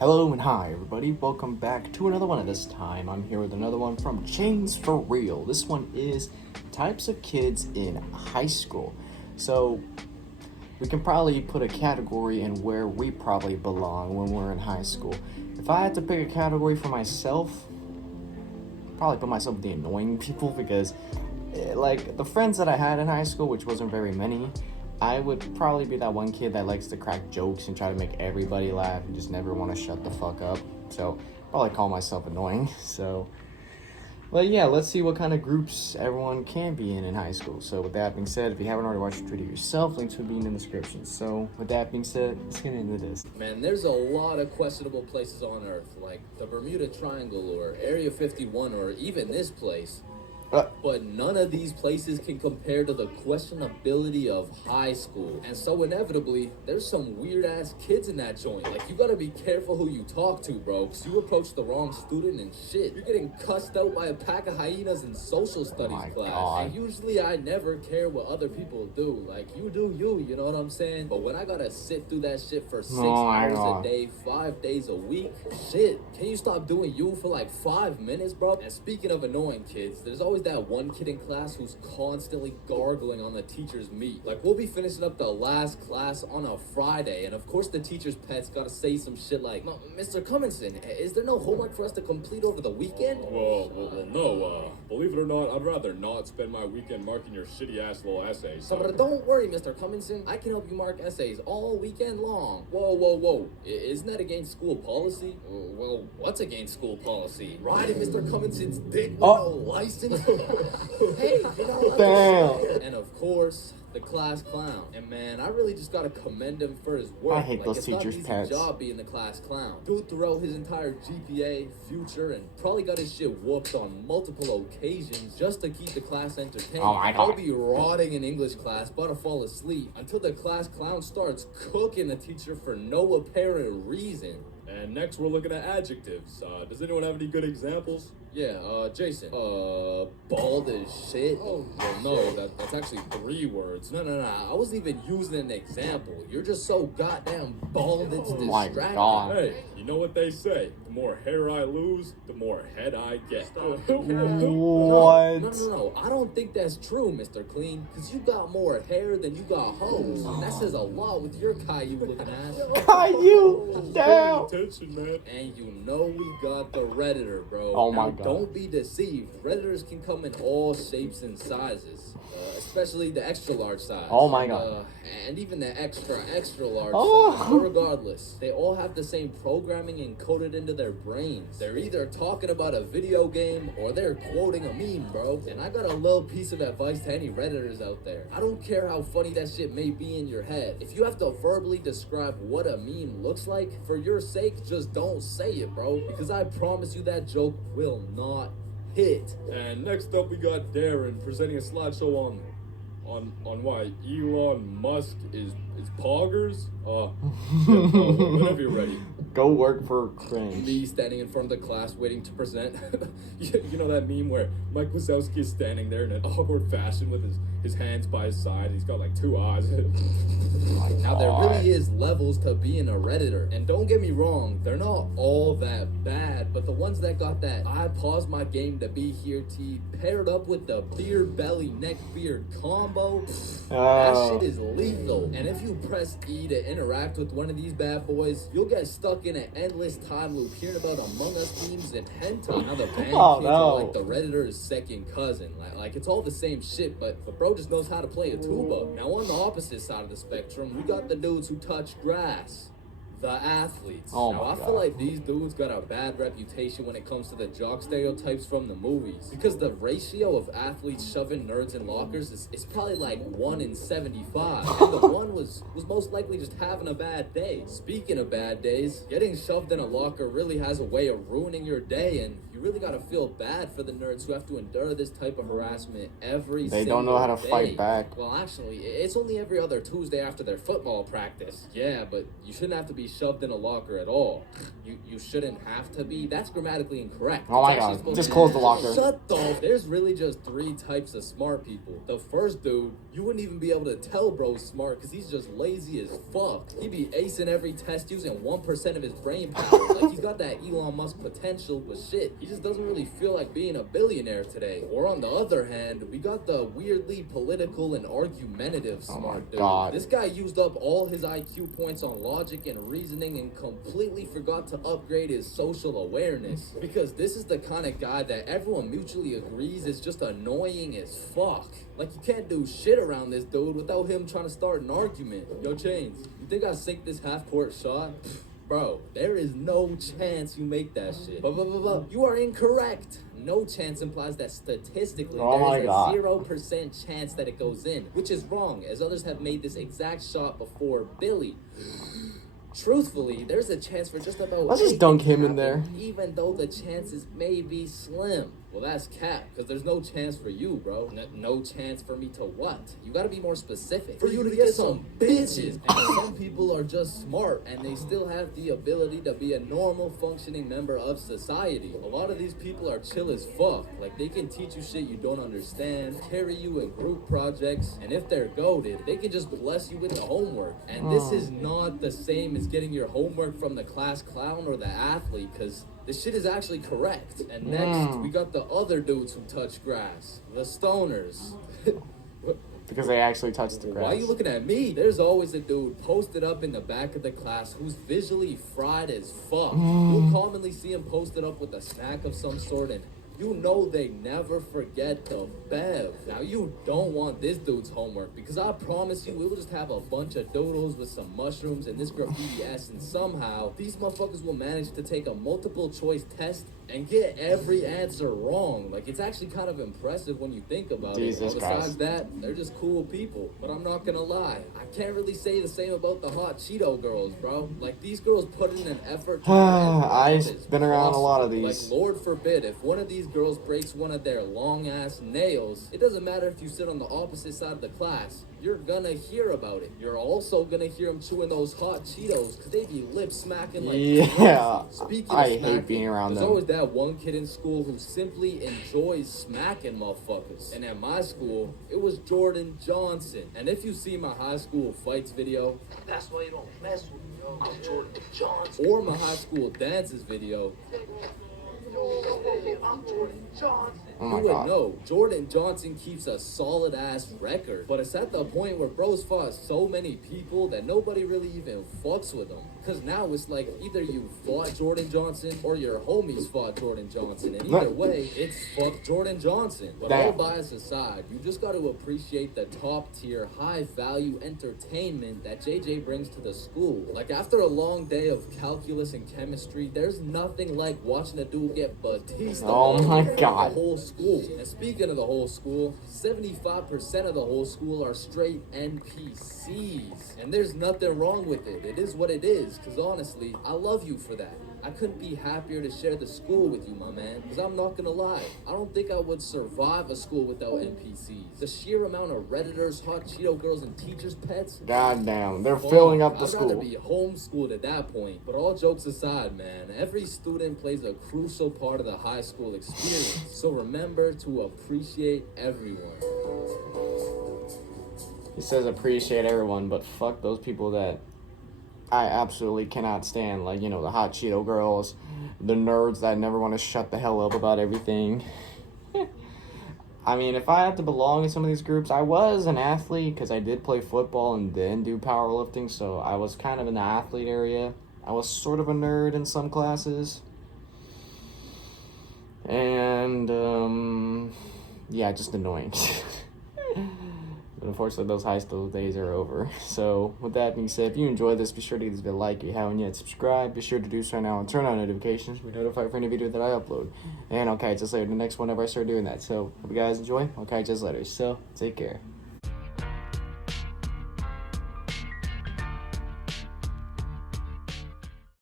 Hello and hi everybody, welcome back to another one. At this time I'm here with another one from Chains for Real. This one is types of kids in high school. So we can probably put a category in where we probably belong when we're in high school. If I had to pick a category for myself, probably put myself with the annoying people because like the friends that I had in high school, which wasn't very many, I would probably be that one kid that likes to crack jokes and try to make everybody laugh and just never want to shut the fuck up. So, probably call myself annoying. So, but yeah, let's see what kind of groups everyone can be in high school. So, with that being said, if you haven't already watched the video yourself, links will be in the description. So, with that being said, let's get into this. Man, there's a lot of questionable places on Earth, like the Bermuda Triangle or Area 51 or even this place. But none of these places can compare to the questionability of high school. And so inevitably, there's some weird-ass kids in that joint. Like, you gotta be careful who you talk to, bro, because you approach the wrong student and shit. You're getting cussed out by a pack of hyenas in social studies class. God. And usually I never care what other people do. Like, you do you know what I'm saying? But when I gotta sit through that shit for 6 hours a day, 5 days a week, shit, can you stop doing you for like 5 minutes, bro? And speaking of annoying kids, there's always that one kid in class who's constantly gargling on the teacher's meat. Like, we'll be finishing up the last class on a Friday, and of course the teacher's pet's gotta say some shit like, Mr. Cummingson, is there no homework for us to complete over the weekend? Well, no, believe it or not, I'd rather not spend my weekend marking your shitty-ass little essays. So. But don't worry, Mr. Cummingson, I can help you mark essays all weekend long. Whoa, isn't that against school policy? Well, what's against school policy? Riding Mr. Cummingson's dick with no license? Hey, you know, Damn. and of course, the class clown. And man, I really just gotta commend him for his work. I hate those it's teachers' not pets. an easy job being the class clown. Dude threw out his entire GPA, future, and probably got his shit whooped on multiple occasions just to keep the class entertained. Oh my God. He'll be rotting in English class, but to fall asleep until the class clown starts cooking the teacher for no apparent reason. And next we're looking at adjectives. Does anyone have any good examples? Yeah, Jason. Bald as shit? Oh, well, no, that's actually 3 words. No, I wasn't even using an example. You're just so goddamn bald, it's Oh my distracting. God. Hey, you know what they say? The more hair I lose, the more head I get. What? No. I don't think that's true, Mr. Clean. Because you got more hair than you got hoes. And that says a lot with your Caillou looking ass. Caillou, damn. Attention, man. And you know we got the Redditor, bro. Oh my Now, God. don't be deceived. Redditors can come in all shapes and sizes. Especially the extra large size. Oh my God. And even the extra large Oh. size. But regardless, they all have the same programming encoded into their brains. They're either talking about a video game or they're quoting a meme, bro. And I got a little piece of advice to any Redditors out there. I don't care how funny that shit may be in your head. If you have to verbally describe what a meme looks like, for your sake, just don't say it, bro. Because I promise you that joke will not hit. And next up we got Darren presenting a slideshow on why Elon Musk is poggers. Whenever you're ready. Go work for cringe. Me standing in front of the class waiting to present. You know that meme where Mike Wazowski is standing there in an awkward fashion with his hands by his side. He's got like 2 eyes. Now, there really is levels to being a Redditor. And don't get me wrong, they're not all that bad, but the ones that got that I paused my game to be here T paired up with the beard belly neck beard combo, that shit is lethal. And if you press E to interact with one of these bad boys, you'll get stuck in an endless time loop hearing about Among Us memes and hentai. Now the band kids are like the Redditor's second cousin. Like it's all the same shit, but bro just knows how to play a tuba. Now on the opposite side of the spectrum, we got the dudes who touch grass. The athletes. Oh now, my I God. feel like these dudes got a bad reputation when it comes to the jock stereotypes from the movies. Because the ratio of athletes shoving nerds in lockers is probably like 1 in 75. And the one was most likely just having a bad day. Speaking of bad days, getting shoved in a locker really has a way of ruining your day, and you really gotta feel bad for the nerds who have to endure this type of harassment every They single don't know how to day. fight back. Well, actually, it's only every other Tuesday after their football practice. Yeah, but you shouldn't have to be be shoved in a locker at all. You shouldn't have to be. That's grammatically incorrect. Oh my It's actually God. supposed Just to close be- the locker. Shut the. There's really just 3 types of smart people. The first dude, you wouldn't even be able to tell bro's smart because he's just lazy as fuck. He'd be acing every test using 1% of his brain power. Like he's got that Elon Musk potential, but shit, he just doesn't really feel like being a billionaire today. Or on the other hand, we got the weirdly political and argumentative smart dude. God. This guy used up all his IQ points on logic and reasoning and completely forgot to upgrade his social awareness. Because this is the kind of guy that everyone mutually agrees is just annoying as fuck. Like you can't do shit around this dude without him trying to start an argument. Yo, Chains, you think I sink this half-court shot? Bro, there is no chance you make that shit. But you are incorrect. No chance implies that statistically Oh my there is God. a 0% chance that it goes in, which is wrong, as others have made this exact shot before Billy. Truthfully, there's a chance for just about Let's just anything dunk to him in happen, there. even though the chances may be slim. Well, that's cap, because there's no chance for you, bro. No chance for me to what? You gotta be more specific. For you to get some bitches. And some people are just smart, and they still have the ability to be a normal, functioning member of society. A lot of these people are chill as fuck. Like, they can teach you shit you don't understand, carry you in group projects, and if they're goated, they can just bless you with the homework. And this is not the same as getting your homework from the class clown or the athlete, because this shit is actually correct. And next, we got the other dudes who touch grass. The stoners. Because they actually touched the grass. Why are you looking at me? There's always a dude posted up in the back of the class who's visually fried as fuck. You'll commonly see him posted up with a snack of some sort, and you know they never forget the bev. Now you don't want this dude's homework, because I promise you we'll just have a bunch of doodles with some mushrooms and this graffiti S, and somehow these motherfuckers will manage to take a multiple choice test and get every answer wrong. Like, it's actually kind of impressive when you think about Jesus it. Christ. Besides that, they're just cool people. But I'm not gonna lie, I can't really say the same about the hot Cheeto girls, bro. Like, these girls put in an effort to I've been around a lot of these. Like, Lord forbid, if one of these girls breaks one of their long-ass nails, it doesn't matter if you sit on the opposite side of the class, you're gonna hear about it. You're also gonna hear them chewing those hot Cheetos, because they be lip smacking like Yeah. crazy. Speaking I of hate smacking, being around there's them. always that one kid in school who simply enjoys smacking motherfuckers. And at my school, it was Jordan Johnson. And if you see my high school fights video, That's why you don't mess with me, bro. I'm Jordan Johnson. or my high school dances video, I'm Jordan Johnson. Oh you my would God. know Jordan Johnson keeps a solid ass record. But it's at the point where bros fought so many people that nobody really even fucks with them. Cause now it's like either you fought Jordan Johnson or your homies fought Jordan Johnson. And either way, it's fuck Jordan Johnson. But all Damn. bias aside, you just got to appreciate the top tier, high value entertainment that JJ brings to the school. Like, after a long day of calculus and chemistry, there's nothing like watching a dude get Batista. Oh my in God. The whole school. And speaking of the whole school, 75% of the whole school are straight NPCs. And there's nothing wrong with it. It is what it is. Because honestly, I love you for that. I couldn't be happier to share the school with you, my man. Because I'm not gonna lie, I don't think I would survive a school without NPCs. The sheer amount of Redditors, hot Cheeto girls, and teachers' pets. God damn, they're Fuck, filling up the I'd rather school. be homeschooled at that point. But all jokes aside, man, every student plays a crucial part of the high school experience. So remember to appreciate everyone. He says appreciate everyone, but fuck those people that I absolutely cannot stand. Like, you know, the hot Cheeto girls, the nerds that never want to shut the hell up about everything. I mean, if I had to belong in some of these groups, I was an athlete because I did play football and then do powerlifting, so I was kind of in the athlete area. I was sort of a nerd in some classes. And, yeah, just annoying. But unfortunately, those high school days are over. So, with that being said, if you enjoyed this, be sure to give this video a like. If you haven't yet, subscribe. Be sure to do so now and turn on notifications. Be notified for any video that I upload. And I'll catch you later in the next one whenever I start doing that. So, hope you guys enjoy. I'll catch you later. So, take care.